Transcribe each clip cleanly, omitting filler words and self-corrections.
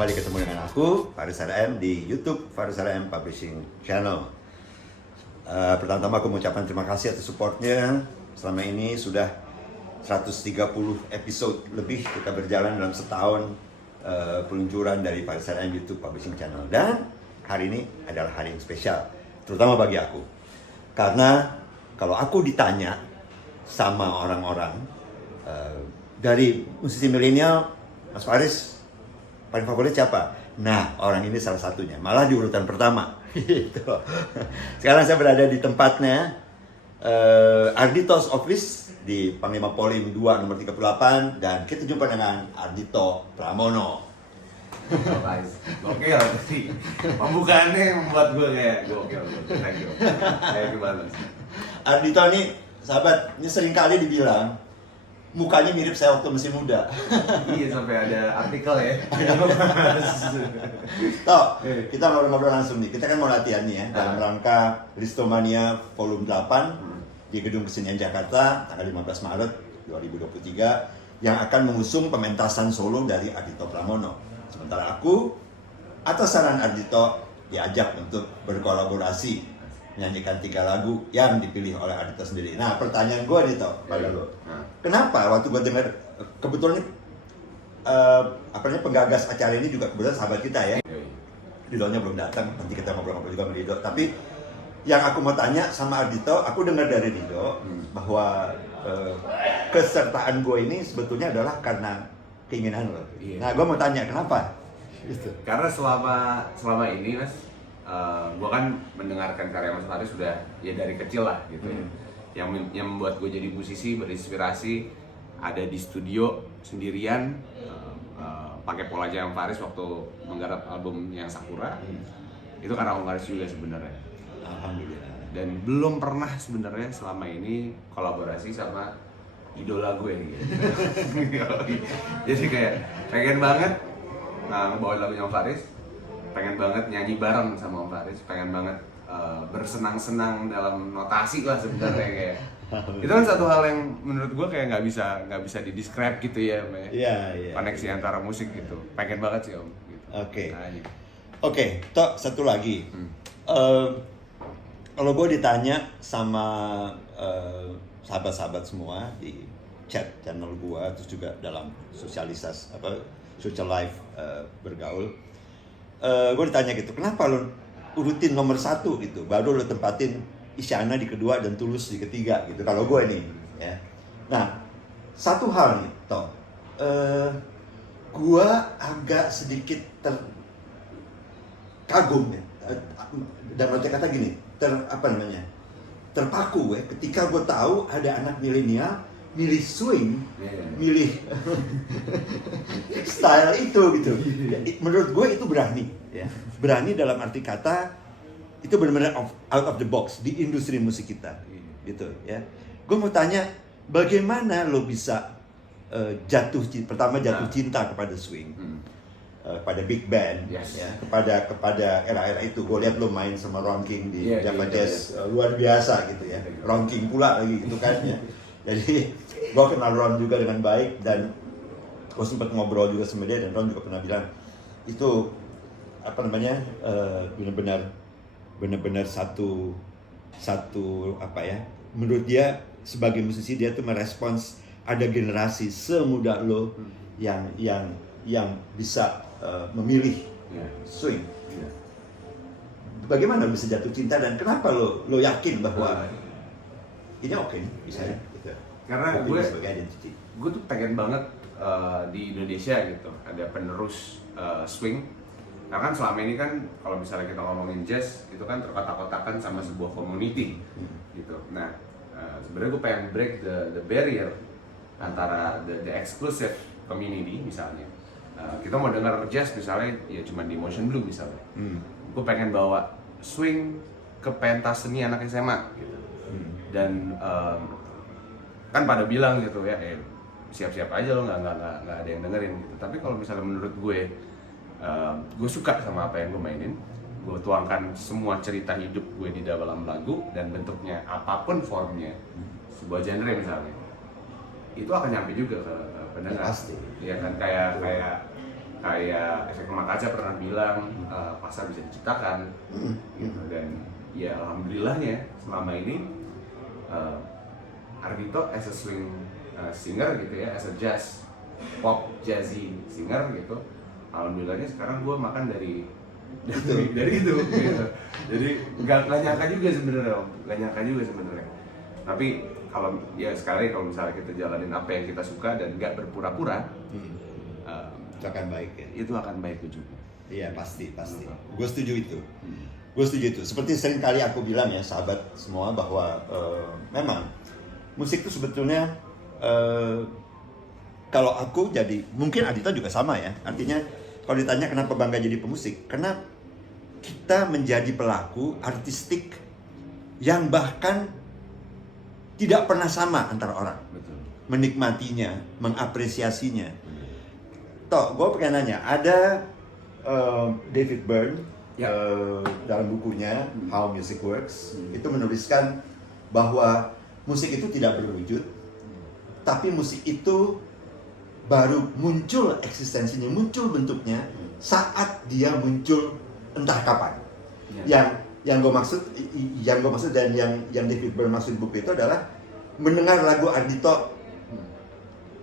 Kembali ketemu dengan aku, Faris RM di YouTube Faris RM Publishing Channel. Pertama-tama aku mengucapkan terima kasih atas supportnya. Selama ini sudah 130 episode lebih kita berjalan dalam setahun peluncuran dari Faris RM YouTube Publishing Channel. Dan hari ini adalah hari yang spesial, terutama bagi aku. Karena kalau aku ditanya sama orang-orang dari musisi milenial, Mas Faris, paling favorit siapa? Nah, orang ini salah satunya, malah di urutan pertama. Gitu. Sekarang saya berada di tempatnya Ardhito's Office di Panglima Polim 2 nomor 38 dan kita jumpa dengan Ardhito Pramono. Gokil sih. Pembukaannya membuat gue kayak gokil. Thank you. Kayak gimana sih? Ardhito ini, sahabat, ini sering kali dibilang mukanya mirip saya waktu masih muda. Iya, sampai ada artikel ya. Toh, kita ngobrol-ngobrol langsung nih. Kita kan mau latihan nih ya dalam rangka Listomania Volume 8 di Gedung Kesenian Jakarta tanggal 15 Maret 2023 yang akan mengusung pementasan solo dari Ardhito Pramono. Sementara aku atas saran Ardhito diajak untuk berkolaborasi menyanyikan 3 lagu yang dipilih oleh Ardhito sendiri. Nah, pertanyaan gue nih toh pada lo, kenapa waktu gue dengar kebetulan ini penggagas acara ini juga kebetulan sahabat kita ya. Ridhonya belum datang, nanti kita ngobrol-ngobrol juga sama Ridho. Tapi yang aku mau tanya sama Ardhito, aku dengar dari Ridho bahwa kesertaan gue ini sebetulnya adalah karena keinginan lo. Nah, gue mau tanya kenapa? Gitu. Karena selama ini Mas, gue kan mendengarkan karya Mas Faris sudah ya dari kecil lah gitu ya. Yang membuat gue jadi musisi berinspirasi ada di studio sendirian pakai pola Jam Faris waktu menggarap album yang Sakura. Itu karena Om Faris juga sebenarnya. Alhamdulillah. Dan belum pernah sebenarnya selama ini kolaborasi sama idola gue gitu. Jadi kayak pengen banget ngebawain lagunya Om Faris, pengen banget nyanyi bareng sama Om Faris, pengen banget bersenang-senang dalam notasi lah sebenarnya kayak. Itu kan satu hal yang menurut gue kayak nggak bisa di-describe gitu ya, Iya. koneksi antara musik gitu. Pengen banget sih Om. Gitu. Oke. Nah, Oke, toh satu lagi. Kalau gue ditanya sama sahabat-sahabat semua di chat channel gue, terus juga dalam social life bergaul, gue ditanya gitu, kenapa lo urutin nomor 1 gitu, baru lo tempatin Isyana di kedua dan Tulus di ketiga gitu. Kalau gue nih, ya. Nah, satu hal nih, toh, gue agak sedikit kagum ya, dan arti kata gini, terpaku ya, ketika gue tahu ada anak milenial milih swing, milih style itu gitu. Menurut gue itu berani, ya. Berani dalam arti kata itu benar-benar out of the box di industri musik kita, gitu ya. Gue mau tanya, bagaimana lo bisa jatuh cinta kepada swing, pada big band, ya, kepada era-era itu. Gue lihat lo main sama Ron King di Java Jazz, luar biasa gitu ya. Ron King pula lagi gitu kan ya. Jadi gue kenal Ron juga dengan baik dan gue sempat ngobrol juga sama dia, dan Ron juga pernah bilang itu benar-benar satu apa ya, menurut dia sebagai musisi dia tuh merespons ada generasi semuda lo yang bisa memilih swing. Bagaimana lo bisa jatuh cinta dan kenapa lo yakin bahwa ini oke nih bisa ya? Gitu. Karena gue tuh pengen banget di Indonesia gitu ada penerus swing. Nah kan selama ini kan kalau misalnya kita ngomongin jazz itu kan terkotak-kotakan sama sebuah community gitu. Nah sebenarnya gue pengen break the barrier antara the exclusive community misalnya. Kita mau dengar jazz misalnya ya cuma di Motion Blue misalnya. Gue pengen bawa swing ke pentas seni anak SMA gitu. Dan kan pada bilang gitu ya, siap-siap aja lo nggak ada yang dengerin gitu. Tapi kalau misalnya menurut gue suka sama apa yang gue mainin, gue tuangkan semua cerita hidup gue di dalam lagu dan bentuknya apapun formnya, sebuah genre misalnya, itu akan nyampe juga ke pendengar. Pasti. Iya kan, kayak kayak efek rumah kaca pernah bilang pasar bisa diciptakan gitu. Dan ya alhamdulillahnya selama ini Ardhito as a swing singer gitu ya, as a jazz pop jazzy singer gitu, alhamdulillahnya sekarang gue makan dari itu gitu. Jadi nggak nyangka juga sebenarnya, tapi kalau ya sekali kalau misalnya kita jalanin apa yang kita suka dan nggak berpura-pura, itu akan baik ya. Itu akan baik juga. Iya pasti. Gue setuju itu. Seperti sering kali aku bilang ya sahabat semua bahwa memang musik itu sebetulnya kalau aku jadi, mungkin Ardhito juga sama ya. Artinya kalau ditanya kenapa bangga jadi pemusik, karena kita menjadi pelaku artistik yang bahkan tidak pernah sama antara orang. Betul. Menikmatinya, mengapresiasinya. Toh, gue pengen nanya, ada David Byrne ya. Dalam bukunya How Music Works itu menuliskan bahwa musik itu tidak berwujud, tapi musik itu baru muncul eksistensinya, muncul bentuknya saat dia muncul entah kapan. Yang gue maksud dan yang David Byrne maksud buku itu adalah mendengar lagu Ardhito,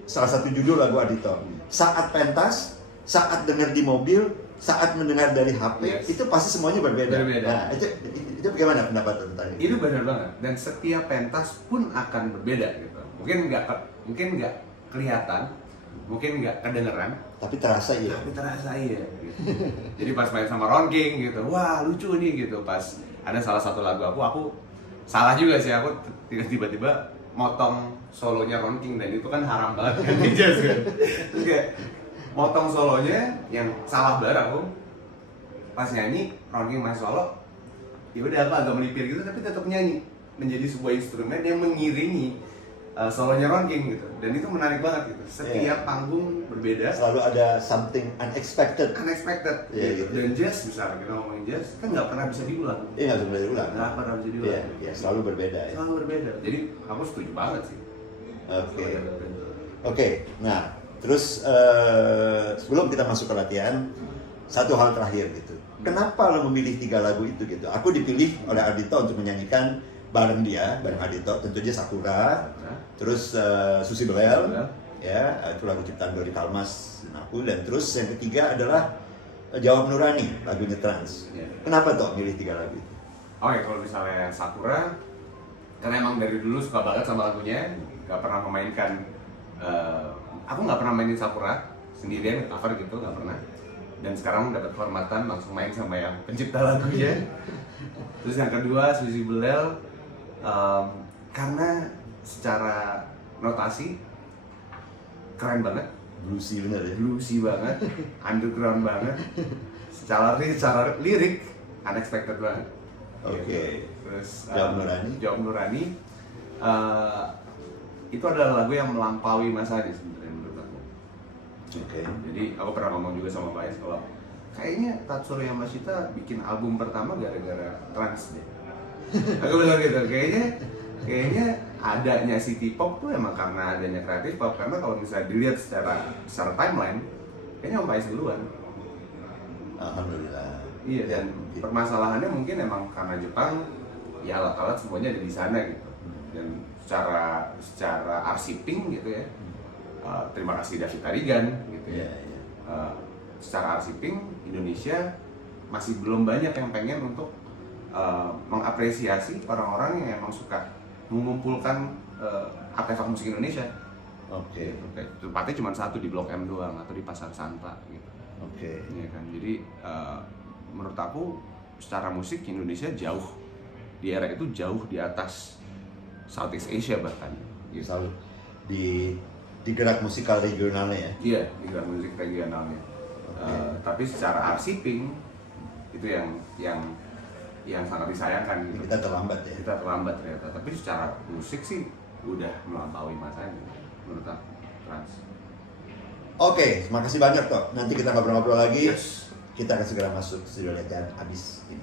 salah satu judul lagu Ardhito, saat pentas, saat dengar di mobil, saat mendengar dari HP, itu pasti semuanya berbeda. Nah, itu bagaimana pendapat tentang itu? Itu benar banget. Dan setiap pentas pun akan berbeda gitu. Mungkin nggak kelihatan, mungkin nggak kedengeran, tapi terasa iya. Gitu. Jadi pas main sama Ron King gitu, wah lucu nih gitu. Pas ada salah satu lagu aku salah juga sih, aku tiba-tiba motong solonya Ron King, dan itu kan haram banget kan di jazz kan. Terus kayak motong solonya yang salah banget aku. Pas nyanyi Ron King main solo, ya udah aku agak melipir gitu tapi tetap nyanyi, menjadi sebuah instrumen yang mengiringi solonya Ron King gitu. Dan itu menarik banget gitu. Setiap panggung berbeda, selalu ada something unexpected gitu. Dan jazz misalnya kita ngomongin jazz kan nggak pernah bisa diulang. Nggak bisa diulang. Nggak pernah bisa diulang. Selalu berbeda ya. Selalu berbeda. Jadi aku setuju banget sih. Oke. Nah, terus sebelum kita masuk ke latihan, satu hal terakhir gitu. Kenapa lo memilih 3 lagu itu gitu? Aku dipilih oleh Ardhito untuk menyanyikan bareng Ardhito. Tentu dia Sakura, terus Susi Belel, ya itu lagu ciptaan Dori Kalmas dan aku. Dan terus yang ketiga adalah Jawab Nurani, lagunya Trans. Kenapa toh milih 3 lagu itu? Oke, kalau misalnya Sakura, karena emang dari dulu suka banget sama lagunya, nggak pernah memainkan. Aku nggak pernah mainin Sakura sendirian cover gitu, nggak pernah. Dan sekarang dapat kehormatan langsung main sama yang pencipta lagunya. Terus yang kedua Susi Belel, karena secara notasi keren banget, bluesy bener ya, bluesy banget, underground banget. Secara lirik unexpected banget. Oke. Terus Jawab Nurani, itu adalah lagu yang melampaui masanya sebenarnya menurut aku. Oke. Jadi aku pernah ngomong juga sama Mbak Es kalau kayaknya Tatsuro Yamashita bikin album pertama gara-gara Trans deh. Aku bilang gitu, kayaknya adanya city pop tuh emang karena adanya kreatif pop, karena kalau misalnya dilihat secara timeline kayaknya Mbak Es duluan. Alhamdulillah. Iya, dan permasalahannya mungkin emang karena Jepang ya alat-alat semuanya ada di sana gitu. Dan secara arshiping gitu ya. Terima kasih David Tarigan gitu ya. Secara arshiping Indonesia masih belum banyak yang pengen untuk mengapresiasi orang-orang yang emang suka mengumpulkan artefak musik Indonesia. Oke. Tempatnya cuma satu di Blok M doang atau di Pasar Santa gitu. Oke. Ya kan. Jadi menurut aku secara musik Indonesia jauh di era itu jauh di atas Southeast Asia bahkan. Gitu. Selalu di gerak musikal regionalnya ya. Iya, di gerak musik regionalnya. Tapi secara arshiping itu yang sangat disayangkan gitu. Kita terlambat ya. Kita terlambat ternyata. Tapi secara musik sih udah melampaui masanya menurut aku. Trans. Oke, makasih banyak toh. Nanti kita ngobrol-ngobrol lagi. Yes. Kita akan segera masuk studio latihan abis ini.